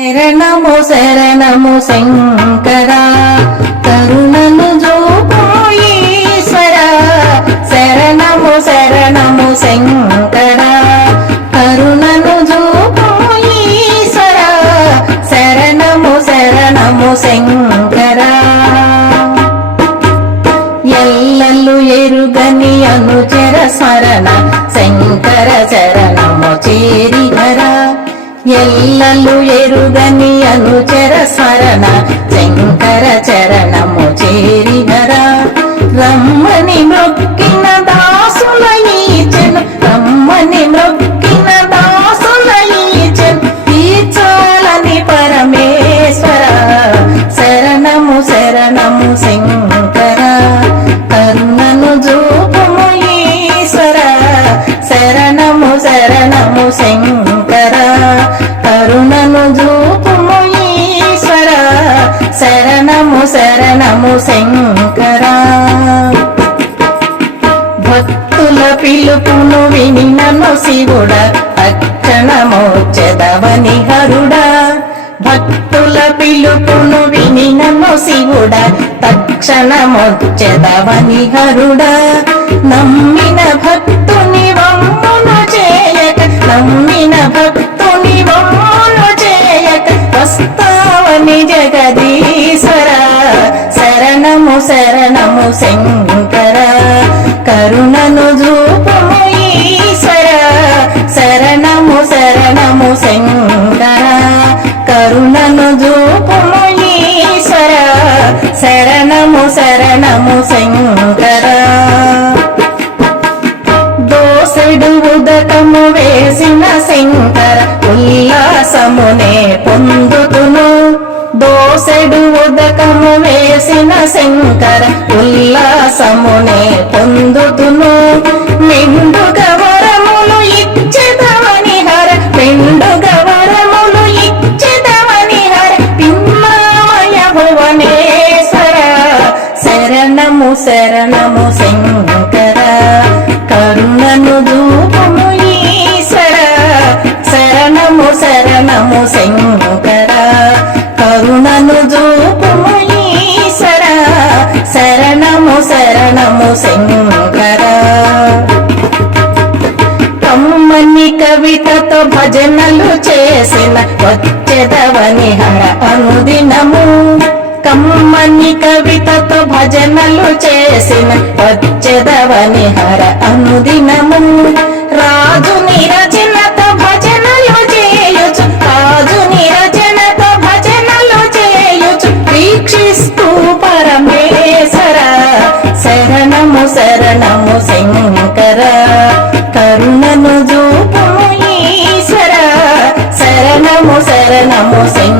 శరణము శరణము శంకరా. కరుణను జోపు శరణము శరణము శంకరా. కరుణను జోపు శరణము శరణము శంకరా. ఎల్లలు ఎరుగని అనుచర స్మరణ శంకర చరణము ఎల్లలు ఎరుగని అనుచర స్మరణ శంకర చరణము చేరినరా. రమ్మని మృక్కిన దాసుల ఈచెను రమ్మని మృక్ భక్తుల పిలుపును విని నన్ను శివుడ తక్షణమోచెదవని హరుడ. భక్తుల పిలుపును విని నన్ను శివుడ తక్షణమొచ్చెదవని హరుడ. నమ్మిన భక్తుని వమ్మును చేయక నమ్మిన భక్తుని వమ్మును చేయక వస్తావని జగదీశ్వర. శరణము శరణము శంకరా. కరుణను జూపము ఈశ్వర. శరణము శరణము శంకర. కరుణను జూపము ఈశ్వర. శరణము శరణము శంకర. దోసెడు ఉదకము వేసిన శంకర ఉల్లాసమునే పొందుతును. దోసెడు ఉదకము వే చేసిన శంకర ఉల్లాసమునే పొందుతును. మెండుగ వరములు ఇచ్చేదవని హర మెండుగ వరములు ఇచ్చేదవని హర పిన్నామయ భువనేశ్వర శరణము శరణము శంకర కరుణను దూపము ఈశ్వర. శరణము శరణము శంకర. శంకర కమ్మని కవితతో భజనలు చేసిన వచ్చెదవని హర అనుదినము. కమ్మని కవితతో భజనలు చేసిన వచ్చెదవని హర అనుదినము. రాజుని శరణము శంకర కరుణను జూపు ఈశ్వర. శరణము శరణము శంకర.